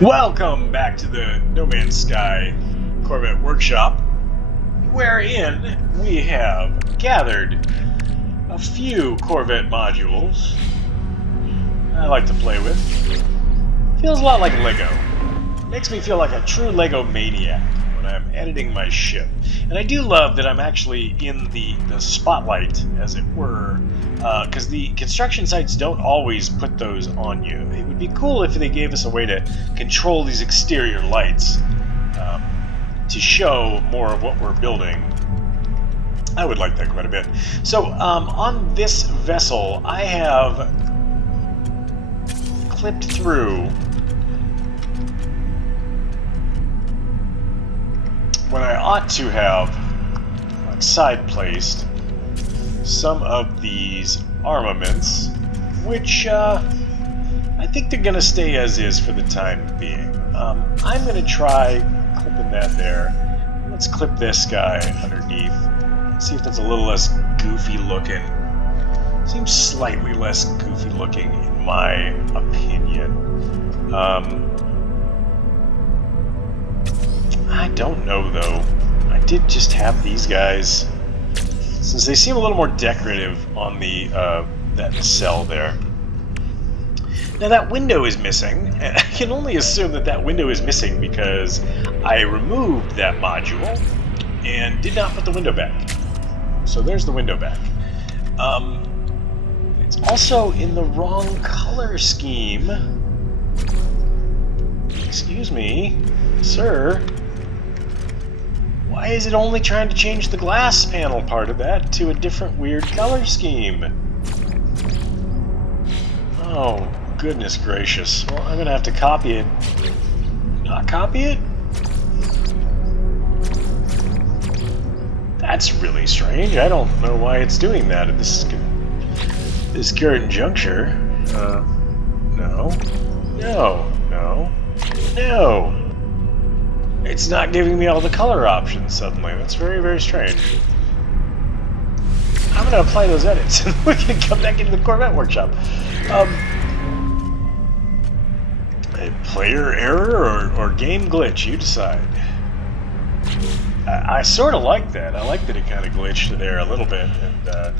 Welcome back to the No Man's Sky Corvette Workshop, wherein we have gathered a few Corvette modules I like to play with. Feels a lot like Lego. Makes me feel like a true Lego maniac when I'm editing my ship. And I do love that I'm actually in the spotlight, as it were, because the construction sites don't always put those on you. It would be cool if they gave us a way to control these exterior lights to show more of what we're building. I would like that quite a bit. So on this vessel, I have clipped through when I ought to have like side placed some of these armaments, which I think they're going to stay as is for the time being. I'm going to try clipping that there. Let's clip this guy underneath. See if that's a little less goofy looking. Seems slightly less goofy looking in my opinion. I don't know though. I did just have these guys, since they seem a little more decorative on the that cell there. Now that window is missing. I can only assume that that window is missing because I removed that module and did not put the window back. So there's the window back. It's also in the wrong color scheme. Excuse me, sir. Why is it only trying to change the glass panel part of that to a different weird color scheme? Oh, goodness gracious. Well, I'm going to have to copy it. Not copy it? That's really strange. I don't know why it's doing that at this current juncture. No. No. No. No. It's not giving me all the color options suddenly. That's very, very strange. I'm going to apply those edits and we can come back into the Corvette Workshop. Player error or game glitch, you decide. I sort of like that. I like that it kind of glitched there a little bit, and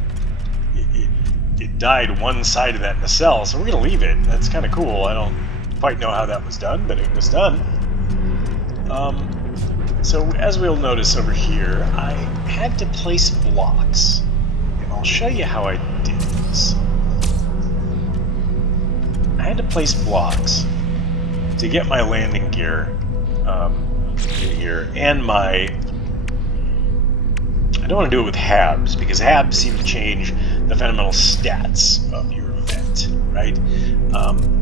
it dyed one side of that nacelle, so we're going to leave it. That's kind of cool. I don't quite know how that was done, but it was done. So as we'll notice over here, I had to place blocks, and I'll show you how I did this. I had to place blocks to get my landing gear in here, and my... I don't want to do it with HABs, because HABs seem to change the fundamental stats of your event, right?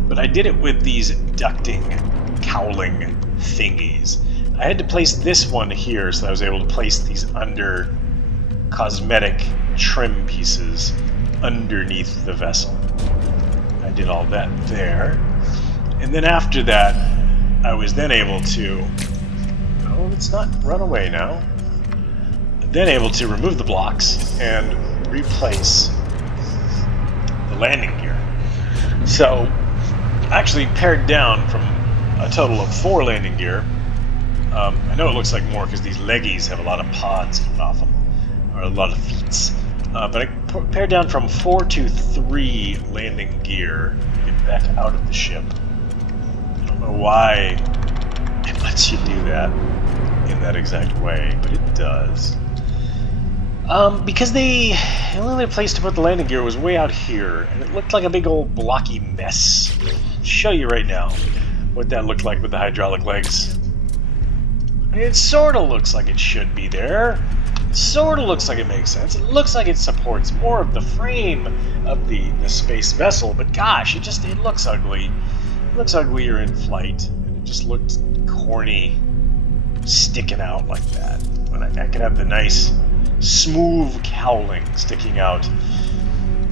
But I did it with these ducting, cowling thingies. I had to place this one here so that I was able to place these under cosmetic trim pieces underneath the vessel. I did all that there. And then after that, I was then able to... Oh, it's not run away now. Then able to remove the blocks and replace the landing gear. So, I actually pared down from a total of 4 landing gear. I know it looks like more because these leggies have a lot of pods coming off them, or a lot of feet. But I pared down from 4 to 3 landing gear to get back out of the ship. I don't know why it lets you do that in that exact way, but it does. Because the only place to put the landing gear was way out here, and it looked like a big old blocky mess. I'll show you right now what that looked like with the hydraulic legs. It sort of looks like it should be there. It sort of looks like it makes sense. It looks like it supports more of the frame of the space vessel, but gosh, it looks ugly. It looks uglier in flight, and it just looked corny sticking out like that. When I could have the nice smooth cowling sticking out,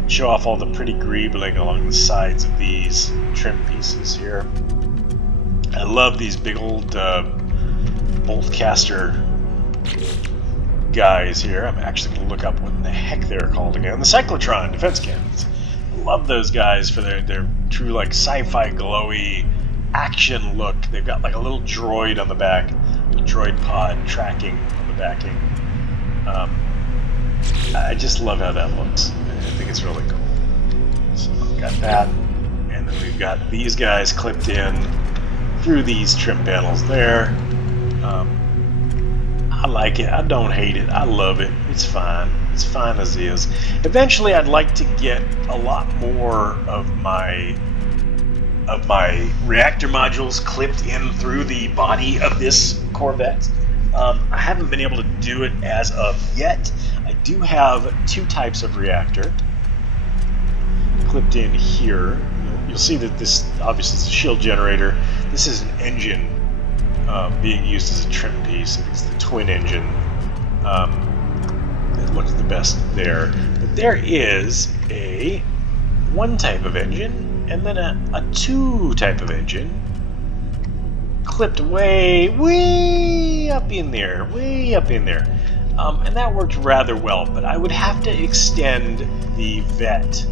show off all the pretty greebling along the sides of these trim pieces here. I love these big old bolt caster guys here. I'm actually going to look up what in the heck they're called again. The cyclotron defense cannons. I love those guys for their true like sci-fi glowy action look. They've got like a little droid on the back, a droid pod tracking on the backing. I just love how that looks. I think it's really cool. So I've got that, and then we've got these guys clipped in through these trim panels there. I like it. I don't hate it. I love it. It's fine. It's fine as is. Eventually, I'd like to get a lot more of my reactor modules clipped in through the body of this Corvette. I haven't been able to do it as of yet. I do have two types of reactor clipped in here. You'll see that this obviously is a shield generator. This is an engine being used as a trim piece. It's the twin engine. It looks the best there. But there is a one type of engine and then a two type of engine clipped way up in there, and that worked rather well. But I would have to extend the vet,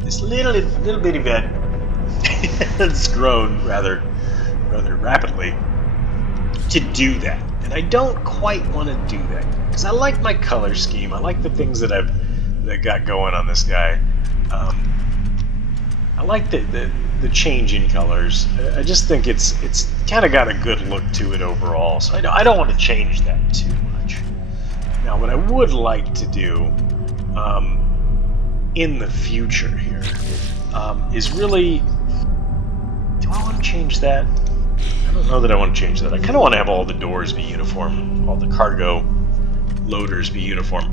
this little bitty vet that's grown rather rapidly, to do that. And I don't quite want to do that because I like my color scheme. I like the things that got going on this guy. I like the change in colors. I just think it's kind of got a good look to it overall. So I don't want to change that too much. Now, what I would like to do in the future here is really, do I want to change that? I don't know that I want to change that. I kind of want to have all the doors be uniform, all the cargo loaders be uniform.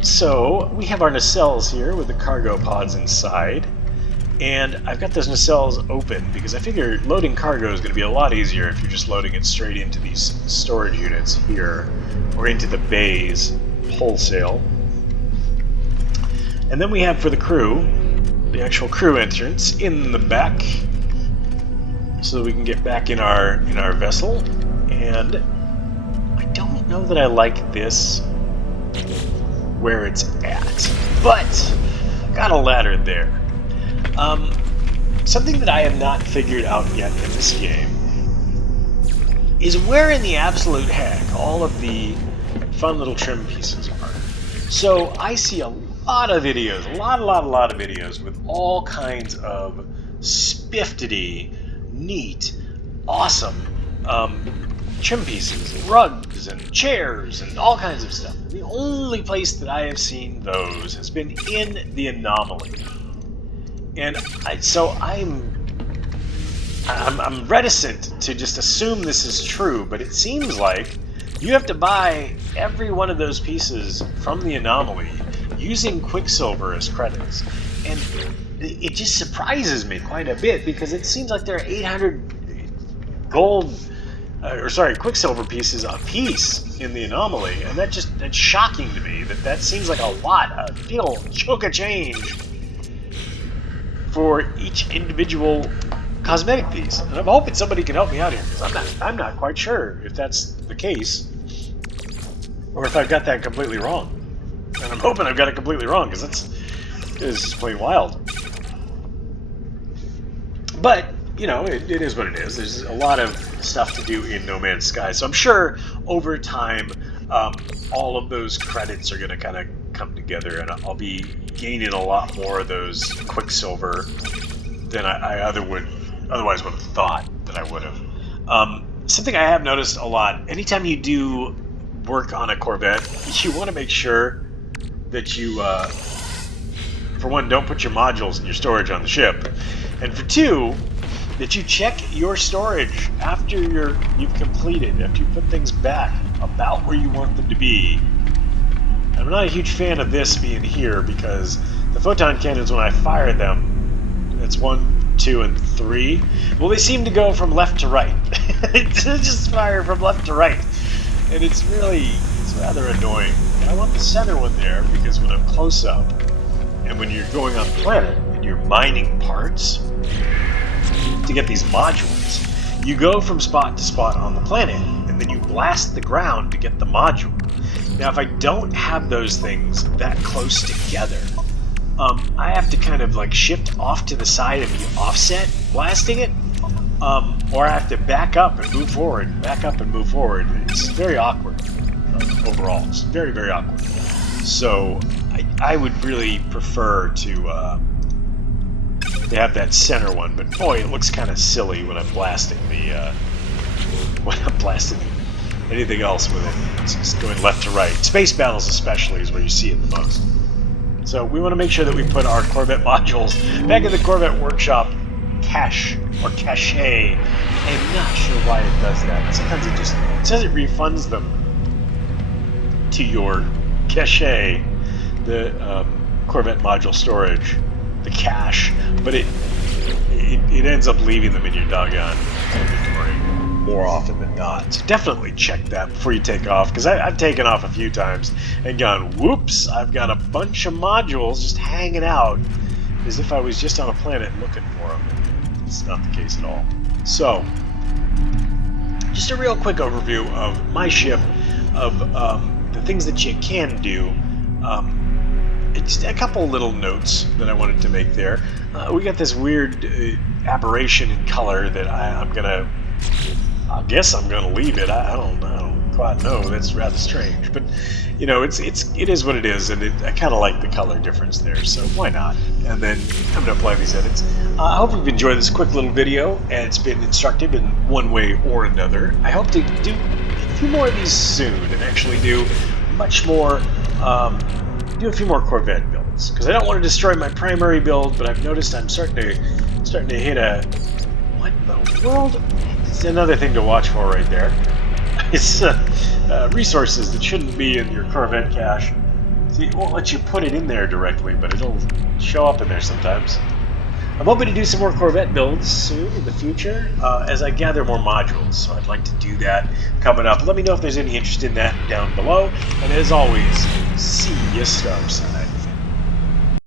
So we have our nacelles here with the cargo pods inside, and I've got those nacelles open because I figure loading cargo is going to be a lot easier if you're just loading it straight into these storage units here or into the bays wholesale. And then we have for the crew, the actual crew entrance in the back, so that we can get back in our vessel. And I don't know that I like this where it's at, but got a ladder there. Something that I have not figured out yet in this game is where in the absolute heck all of the fun little trim pieces are. So I see a lot of videos, a lot of videos with all kinds of spiffity, neat, awesome trim pieces, and rugs, and chairs, and all kinds of stuff. The only place that I have seen those has been in the Anomaly, and I'm reticent to just assume this is true, but it seems like you have to buy every one of those pieces from the Anomaly using Quicksilver as credits, and it just surprises me quite a bit because it seems like there are 800 Quicksilver pieces a piece in the Anomaly, and that's shocking to me. That seems like a lot, a real chunk of change for each individual cosmetic piece. And I'm hoping somebody can help me out here because I'm not quite sure if that's the case or if I've got that completely wrong. And I'm hoping I've got it completely wrong because it's just plain wild. But you know, it is what it is. There's a lot of stuff to do in No Man's Sky, so I'm sure over time all of those credits are going to kind of come together, and I'll be gaining a lot more of those Quicksilver than I otherwise would have thought that I would have. Something I have noticed a lot, anytime you do work on a Corvette, you want to make sure that you, for one, don't put your modules and your storage on the ship, and for two, that you check your storage after you've completed, after you put things back about where you want them to be. I'm not a huge fan of this being here because the photon cannons, when I fire them, it's 1, 2, and 3. Well, they seem to go from left to right. They just fire from left to right, and it's rather annoying. And I want the center one there because when I'm close up, and when you're going on planet and you're mining parts to get these modules, you go from spot to spot on the planet, and then you blast the ground to get the module. Now, if I don't have those things that close together, I have to kind of like shift off to the side and be offset blasting it, or I have to back up and move forward, back up and move forward. It's very awkward overall. It's very, very awkward. So I would really prefer to have that center one, but boy, it looks kind of silly when I'm blasting anything else with it. It's just going left to right. Space battles especially is where you see it the most. So we want to make sure that we put our Corvette modules back in the Corvette Workshop cache or cache. I'm not sure why it does that. Sometimes it says it refunds them to your cache, the Corvette module storage, the cache, but it ends up leaving them in your doggone inventory more often than not. So definitely check that before you take off, because I've taken off a few times and gone, whoops, I've got a bunch of modules just hanging out as if I was just on a planet looking for them. It's not the case at all. So, just a real quick overview of my ship, of the things that you can do. Just a couple little notes that I wanted to make there. We got this weird aberration in color that I guess I'm gonna leave it. I don't quite know. That's rather strange, but you know, it is what it is, and I kind of like the color difference there, so why not? And then I'm gonna apply these edits. I hope you've enjoyed this quick little video, and it's been instructive in one way or another. I hope to do a few more of these soon, and actually do much more. Do a few more Corvette builds, because I don't want to destroy my primary build, but I've noticed I'm starting to hit a, what in the world? It's another thing to watch for right there. It's resources that shouldn't be in your Corvette cache. See, it won't let you put it in there directly, but it'll show up in there sometimes. I'm hoping to do some more Corvette builds soon in the future as I gather more modules, so I'd like to do that coming up. Let me know if there's any interest in that down below, and as always, see you, Star Sign.